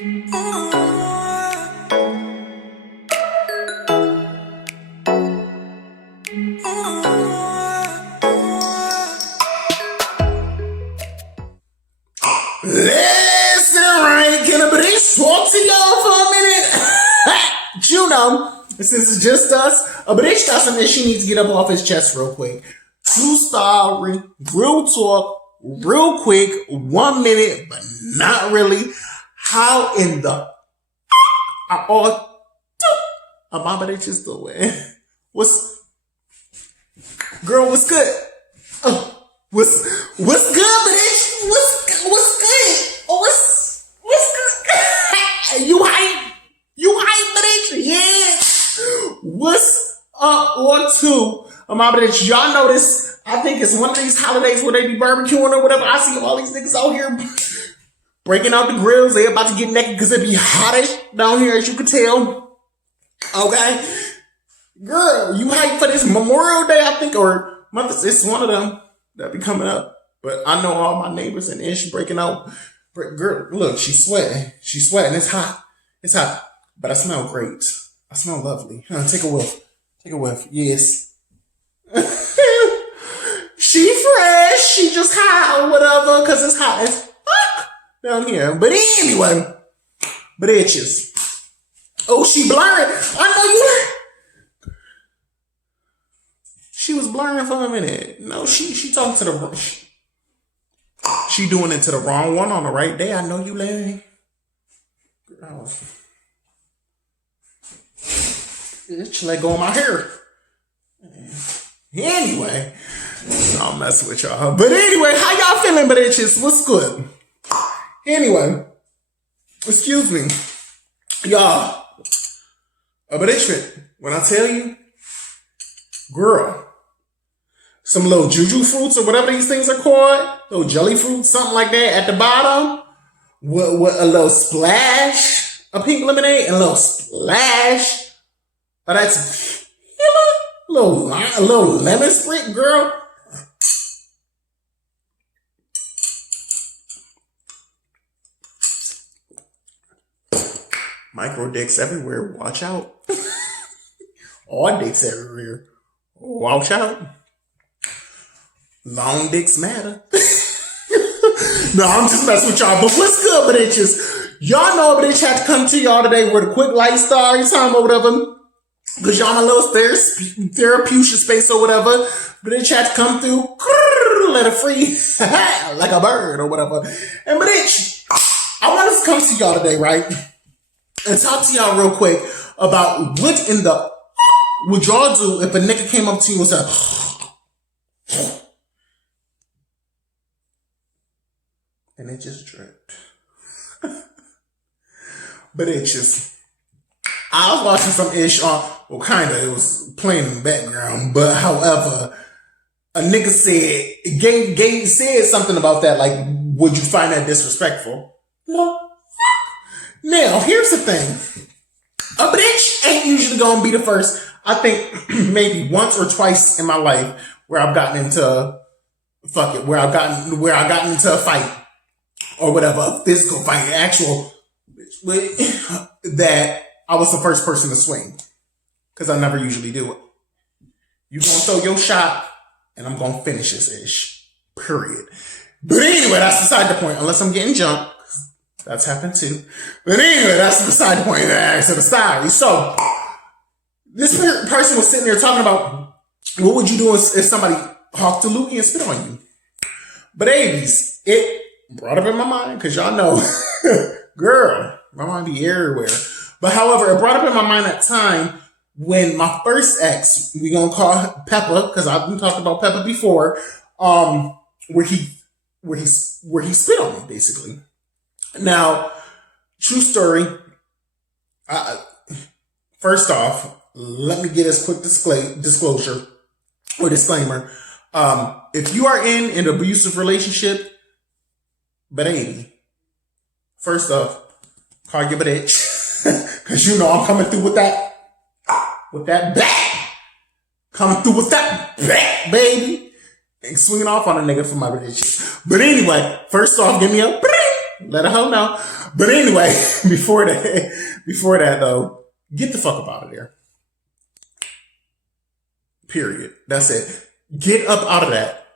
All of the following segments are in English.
Listen, right, can I talk to y'all for a minute? You know, since it's just us, Bahditch got something that she needs to get up off his chest real quick. True story, real talk, real quick, 1 minute, but not really. How in the are all my Bahditches doing? What's good? What's good, Bahditch? What's good? What's good? You hype, Bahditch? Yeah. What's up, or two? My Bahditch, y'all know this. I think it's one of these holidays where they be barbecuing or whatever. I see all these niggas out here breaking out the grills. They about to get naked because it be hotish down here, as you can tell. Okay? Girl, you hype for this Memorial Day, I think, or Mother's. It's one of them that be coming up. But I know all my neighbors and Ish breaking out. Girl, look, she's sweating. She's sweating. It's hot. It's hot. But I smell great. I smell lovely. Take a whiff. Take a whiff. Yes. She fresh. She just hot or whatever because it's hot as fuck down here. But anyway, Bahditches. Oh, she blurring. I know you. She was blurring for a minute. No, she talking to the. She doing it to the wrong one on the right day. I know you, Larry. Girl. Bitch, let go of my hair. Anyway, I'll mess with y'all. But anyway, how y'all feeling, Bahditches? What's good? Anyway, excuse me. Y'all, a Bahditch, when I tell you, girl, some little juju fruits or whatever these things are called, little jelly fruits, something like that at the bottom, with a little splash of pink lemonade and a little splash of that tequila, a little lemon sprit, girl. Micro dicks everywhere. Watch out. All dicks everywhere. Watch out. Long dicks matter. No, I'm just messing with y'all. But what's good, Bahditches? Y'all know Bahditch had to come to y'all today with a quick lifestyle time or whatever. Because y'all in a little therapeutic space or whatever. Bahditch had to come through. Let it free. Like a bird or whatever. And Bahditch, I want us to come to y'all today, right? And talk to y'all real quick about what in the would y'all do if a nigga came up to you and said, and it just dripped. But it's just, I was watching some ish on, well, kind of, it was playing in the background, but however, a nigga said something about that, like, would you find that disrespectful? No. Now, here's the thing. A Bahditch ain't usually gonna be the first. I think maybe once or twice in my life where I've gotten into where I gotten into a fight or whatever, a physical fight, actual, that I was the first person to swing. Cause I never usually do it. You gonna throw your shot and I'm gonna finish this ish. Period. But anyway, that's beside the point, unless I'm getting jumped. That's happened too. But anyway, that's beside the point. That's the story. So, this person was sitting there talking about what would you do if somebody hawked a loogie and spit on you? But babies, it brought up in my mind, because y'all know, girl, my mind be everywhere. But however, it brought up in my mind at time when my first ex, we gonna call her Peppa, because I've been talking about Peppa before, where he spit on me, basically. Now, true story. First off, let me get this quick disclosure or disclaimer. If you are in an abusive relationship, baby, first off, call your Bahditch, because you know I'm coming through with that back, coming through with that back, baby, and swinging off on a nigga for my Bahditch. But anyway, first off, give me a Let a hoe know. But anyway, before that though, get the fuck up out of there. Period. That's it. Get up out of that.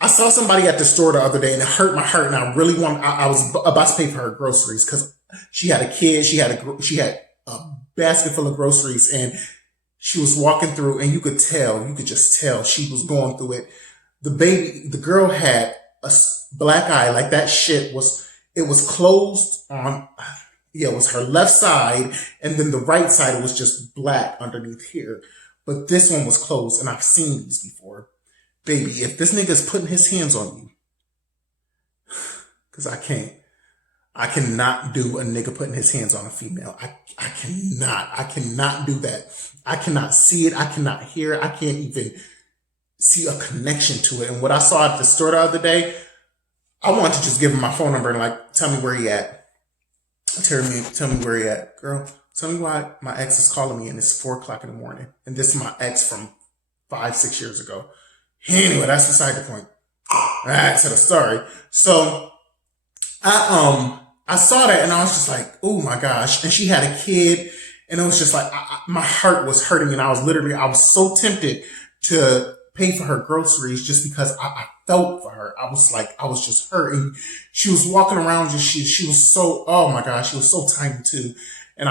I saw somebody at the store the other day and it hurt my heart, and I really I was about to pay for her groceries because she had a kid. She had a basket full of groceries, and she was walking through, and you could just tell she was going through it. The girl had a black eye, like that shit it was closed on, it was her left side, and then the right side, it was just black underneath here. But this one was closed, and I've seen these before. Baby, if this nigga's putting his hands on you, because I cannot do a nigga putting his hands on a female. I cannot do that. I cannot see it. I cannot hear it. I can't even see a connection to it. And what I saw at the store the other day, I wanted to just give him my phone number and like, tell me where he at. Tell me where he at. Girl, tell me why my ex is calling me and it's 4:00 in the morning. And this is my ex from 5-6 years ago. Anyway, that's beside the point. Back to the story. So I saw that and I was just like, oh my gosh. And she had a kid, and it was just like, my heart was hurting, and I was so tempted to pay for her groceries just because I felt for her. I was just hurting. She was walking around she was so, oh my gosh, she was so tiny too. And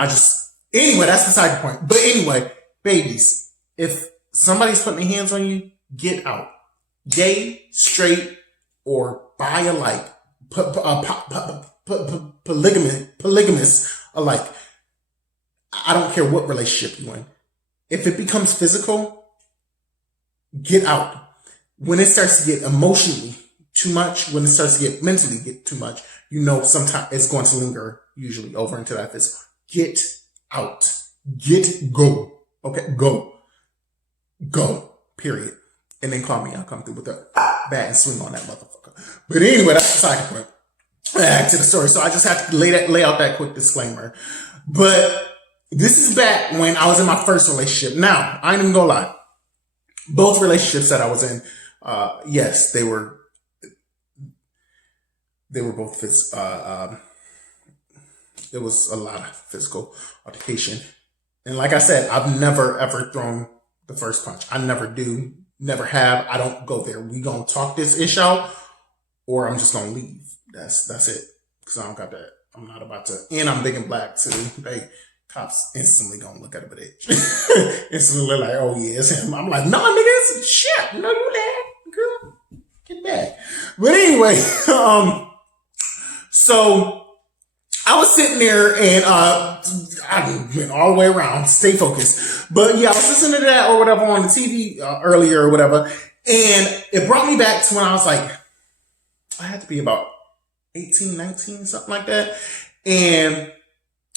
anyway, that's beside the point. But anyway, babies, if somebody's putting their hands on you, get out. Gay, straight, or bi alike. Polygamous alike. I don't care what relationship you're in. If it becomes physical, get out. When it starts to get emotionally too much, when it starts to get mentally too much, sometimes it's going to linger usually over into that physical. Get out. Go. Okay, go. Period. And then call me. I'll come through with a bat and swing on that motherfucker. But anyway, that's the second point. Back to the story. So I just have to lay out that quick disclaimer. But this is back when I was in my first relationship. Now, I ain't even gonna lie. Both relationships that I was in, yes, they were both there was a lot of physical altercation. And like I said, I've never ever thrown the first punch. I never do. Never have. I don't go there. We gonna talk this ish out, or I'm just gonna leave. That's it. Cause I don't got that. I'm not about to. And I'm big and black too. Cops instantly gonna look at a bitch. Instantly like, oh yeah, it's him. I'm like, no, nigga, it's shit. No, you that girl. Get back. But anyway, so I was sitting there and I went all the way around, stay focused. But yeah, I was listening to that or whatever on the TV earlier or whatever. And it brought me back to when I was like, I had to be about 18, 19, something like that. And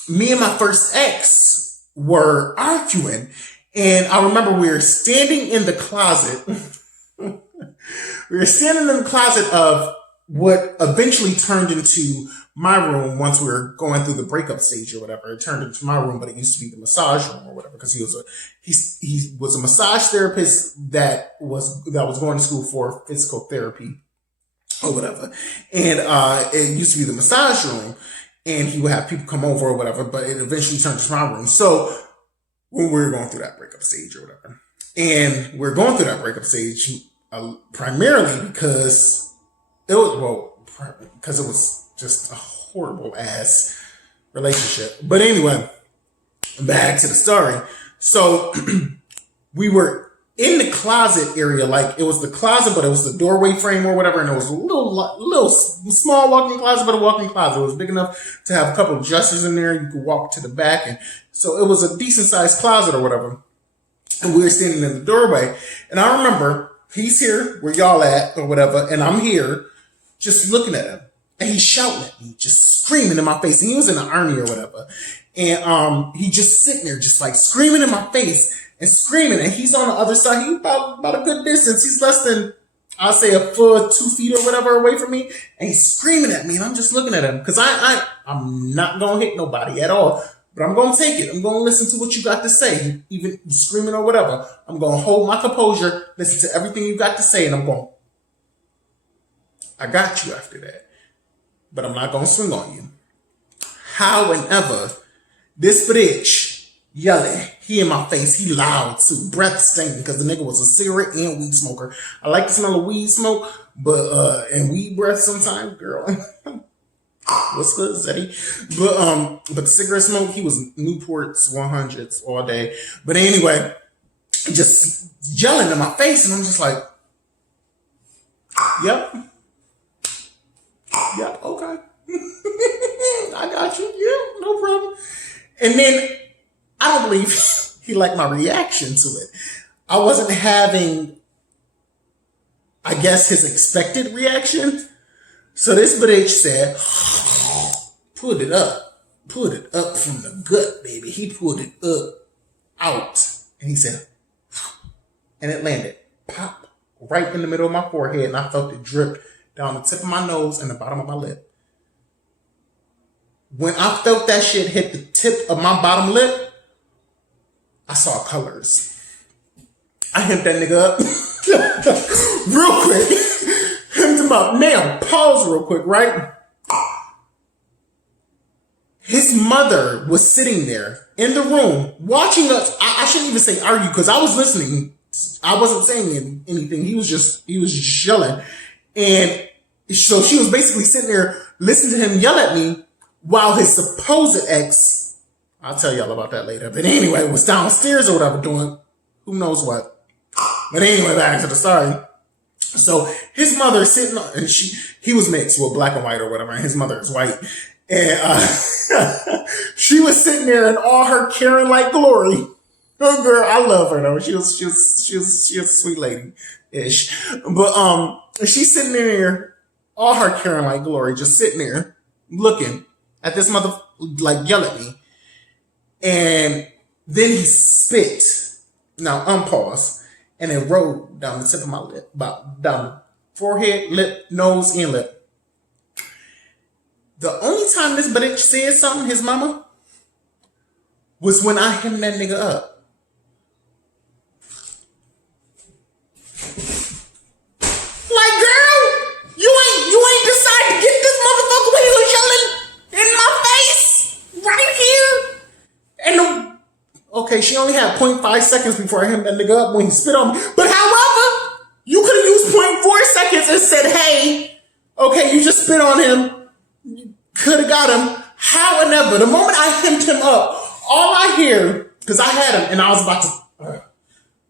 me and my first ex were arguing. And I remember we were standing in the closet. We were standing in the closet of what eventually turned into my room once we were going through the breakup stage or whatever. It turned into my room, but it used to be the massage room or whatever, because he was a massage therapist that was going to school for physical therapy or whatever. And it used to be the massage room, and he would have people come over or whatever, but it eventually turned to my room. So when we were going through that breakup stage or whatever, and we're going through that breakup stage primarily because it was just a horrible ass relationship. But anyway, back to the story. So we were in the closet area, like it was the closet, but it was the doorway frame or whatever, and it was a little small walk-in closet, but a walk-in closet. It was big enough to have a couple of dressers in there. You could walk to the back, and so it was a decent sized closet or whatever. And we were standing in the doorway, and I remember he's here where y'all at or whatever, and I'm here just looking at him. And he's shouting at me, just screaming in my face. And he was in the army or whatever. And he just sitting there, just like screaming in my face and screaming. And he's on the other side. He's about a good distance. He's less than, I'll say, a foot, 2 feet or whatever away from me. And he's screaming at me. And I'm just looking at him. Because I'm not going to hit nobody at all. But I'm going to take it. I'm going to listen to what you got to say. Even screaming or whatever. I'm going to hold my composure, listen to everything you got to say. And I got you after that. but I'm not gonna swing on you. However, this bitch yelling, he in my face, he loud too, breath stinking, because the nigga was a cigarette and weed smoker. I like the smell of weed smoke, but and weed breath sometimes, girl. What's good, Zeddy? But the cigarette smoke, he was Newports 100s all day. But anyway, just yelling in my face, and I'm just like, yep, okay. I got you. Yeah, no problem. And then I don't believe he liked my reaction to it. I wasn't having, I guess, his expected reaction. So this bitch said, put it up from the gut, baby. He pulled it up, out. And he said, and it landed, pop, right in the middle of my forehead. And I felt it drip down the tip of my nose and the bottom of my lip. When I felt that shit hit the tip of my bottom lip, I saw colors. I hit that nigga up real quick. Hemmed him up. Now, pause real quick, right? His mother was sitting there in the room watching us. I shouldn't even say argue because I was listening. I wasn't saying anything. He was just yelling. And so she was basically sitting there listening to him yell at me while his supposed ex, I'll tell y'all about that later. But anyway, was downstairs or whatever doing who knows what. But anyway, back to the story. So his mother is sitting on, and he was mixed with black and white or whatever, and his mother is white. And she was sitting there in all her Karen like glory. Oh girl, I love her though. She was a sweet lady-ish. But she's sitting there, all her Karen like glory, just sitting there looking at this mother like yell at me. And then he spit. Now unpause. And it rolled down the tip of my lip, about down the forehead, lip, nose, and lip. The only time this bitch said something, his mama, was when I hemmed that nigga up. Like, girl, you ain't decided to get this motherfucker when he was yelling in my face right here. And okay, she only had 0.5 seconds before I hemmed that nigga up when he spit on me. But however, you could have used 0.4 seconds and said, hey, okay, you just spit on him. You could have got him. However, the moment I hemmed him up, all I hear, because I had him and I was about to,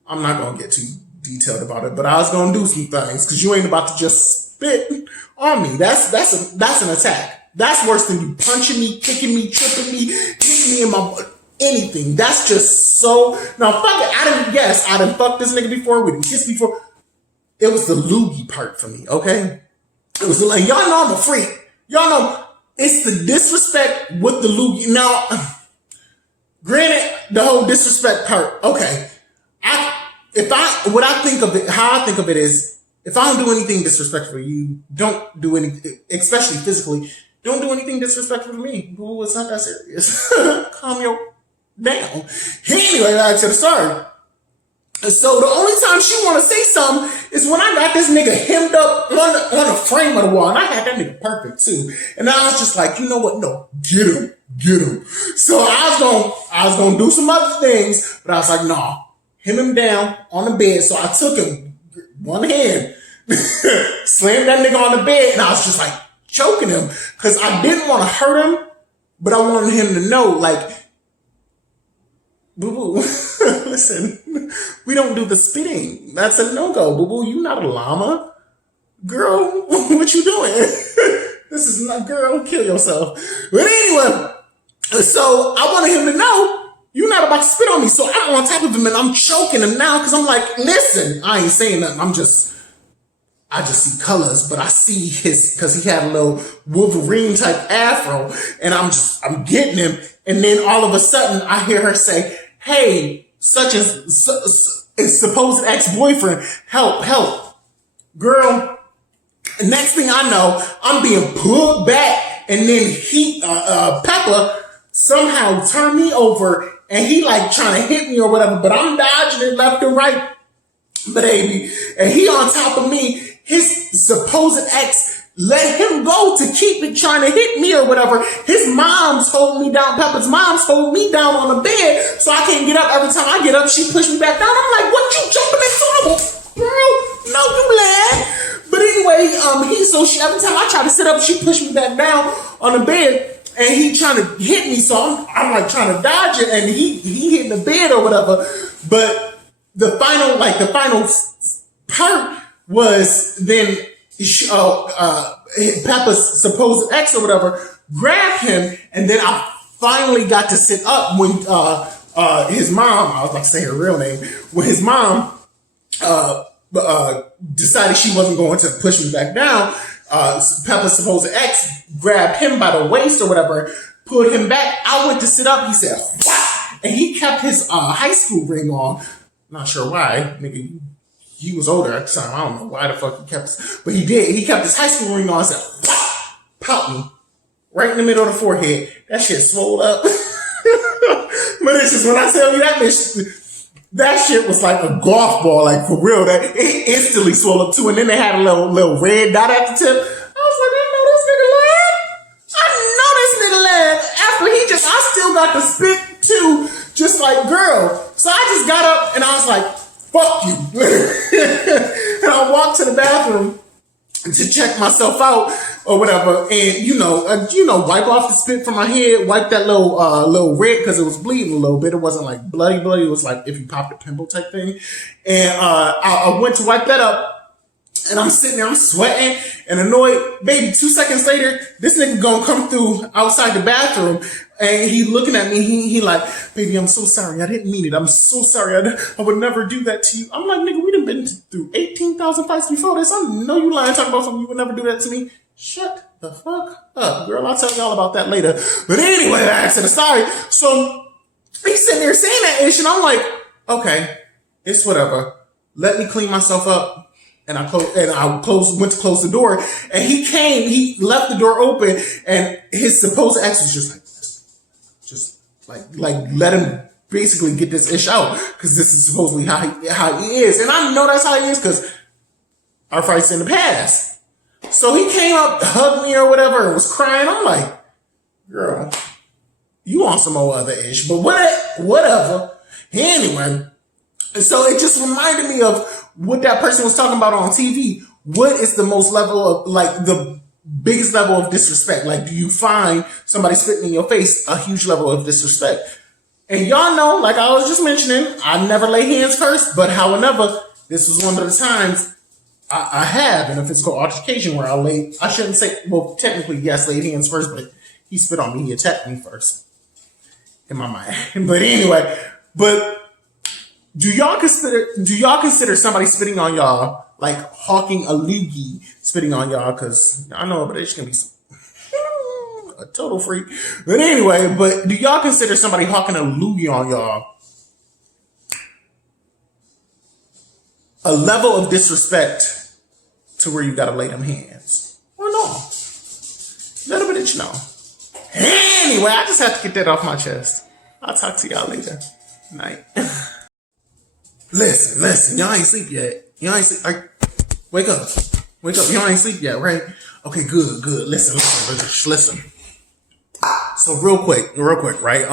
I'm not going to get too detailed about it, but I was going to do some things because you ain't about to just spit on me. That's an attack. That's worse than you punching me, kicking me, tripping me, hitting me in my butt. Anything. That's just so. Now, fuck it. I didn't fuck this nigga before. We didn't kiss before. It was the loogie part for me, okay? It was like, y'all know I'm a freak. Y'all know it's the disrespect with the loogie. Now, granted, the whole disrespect part, okay. What I think of it, how I think of it is, if I don't do anything disrespectful for you, don't do anything, especially physically, don't do anything disrespectful to me. Ooh, it's not that serious. Calm your down. Anyway, back to the story. So the only time she want to say something is when I got this nigga hemmed up on the frame of the wall, and I had that nigga perfect too. And I was just like, you know what? No, get him. So I was gonna do some other things, but I was like, no, him down on the bed. So I took him one hand, slammed that nigga on the bed, and I was just like choking him because I didn't want to hurt him, but I wanted him to know, like, boo-boo, listen, we don't do the spitting. That's a no-go. Boo-boo, you not a llama. Girl, what you doing? This is not, girl, kill yourself. But anyway, so I wanted him to know, you're not about to spit on me. So I'm on top of him and I'm choking him now because I'm like, listen, I ain't saying nothing. I just see colors, but I see because he had a little Wolverine type afro, and I'm getting him. And then all of a sudden I hear her say, hey, such as supposed ex-boyfriend, help. Girl, next thing I know, I'm being pulled back, and then Pepper somehow turned me over, and he like trying to hit me or whatever, but I'm dodging it left and right, baby. And he on top of me, his supposed ex let him go to keep it trying to hit me or whatever. His mom's hold me down. Pepper's mom's hold me down on the bed so I can't get up. Every time I get up, she push me back down. I'm like, what you jumping into? Girl, no, you glad. But anyway, every time I try to sit up, she pushed me back down on the bed. And he trying to hit me, so I'm like trying to dodge it, and he hitting the bed or whatever. But the final part was then Peppa's supposed ex or whatever grabbed him, and then I finally got to sit up when his mom, I was like to say her real name, when his mom decided she wasn't going to push me back down. Peppa's supposed ex grabbed him by the waist or whatever, pulled him back. I went to sit up. He said, "What?" And he kept his high school ring on. Not sure why, nigga. He was older at the time. I don't know why the fuck he kept it, but he did. He kept his high school ring on and said, "What?" Popped me right in the middle of the forehead. That shit swole up. But it's just when I tell you that bitch. That shit was like a golf ball, like for real. That it instantly swelled up too, and then they had a little red dot at the tip. I was like, I know this nigga laughed. After I still got the spit too, just like girl. So I just got up and I was like, fuck you, and I walked to the bathroom to check myself out or whatever, and wipe off the spit from my head, wipe that little red because it was bleeding a little bit. It wasn't like bloody. It was like if you popped a pimple type thing. And I went to wipe that up, and I'm sitting there, I'm sweating and annoyed. Baby, 2 seconds later, this nigga gonna come through outside the bathroom, and he looking at me. He like, baby, I'm so sorry. I didn't mean it. I'm so sorry. I would never do that to you. I'm like, nigga, we done been through 18,000 fights before this. I know you lying talking about something. You would never do that to me. Shut the fuck up, girl. I'll tell y'all about that later. But anyway, I said sorry. So he's sitting there saying that ish, and I'm like, okay, it's whatever. Let me clean myself up. And I went to close the door, and he left the door open, and his supposed ex was just like let him basically get this ish out, because this is supposedly how he is, and I know that's how he is because our fights in the past. So he came up, hugged me or whatever, and was crying. I'm like, girl, you on some old other ish, but whatever. Anyway, so it just reminded me of what that person was talking about on TV. What is the most level of, like, the biggest level of disrespect? Like, do you find somebody spitting in your face a huge level of disrespect? And y'all know, like I was just mentioning, I never lay hands first, but however, this was one of the times I have, and if it's called altercation, where I shouldn't say, well, technically, yes, laid hands first, but he spit on me, he attacked me first, in my mind. But anyway, do y'all consider somebody spitting on y'all, like hawking a loogie spitting on y'all? Because I know, but it's gonna be a total freak. But anyway, do y'all consider somebody hawking a loogie on y'all a level of disrespect to where you gotta lay them hands? Or no? Little bit that you know. Anyway, I just have to get that off my chest. I'll talk to y'all later. Night. Listen, y'all ain't sleep yet. Y'all ain't sleep. Wake up. Y'all ain't sleep yet, right? Okay, good. Listen. So real quick, right?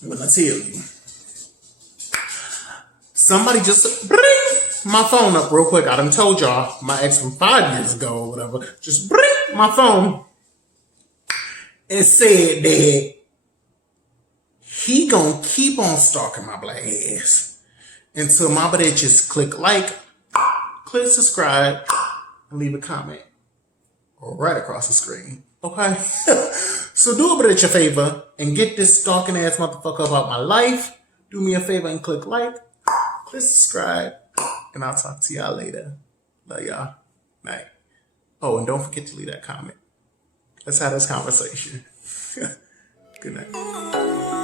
When I tell you, somebody just bring my phone up real quick. I done told y'all my ex from 5 years ago or whatever. Just bring my phone and said that he gonna keep on stalking my black ass until my bitches click like, click subscribe, and leave a comment right across the screen. Okay? So do a bit of your favor and get this stalking ass motherfucker out my life. Do me a favor and click like, click subscribe, and I'll talk to y'all later. Love y'all. Night. Oh, and don't forget to leave that comment. Let's have this conversation. Good night.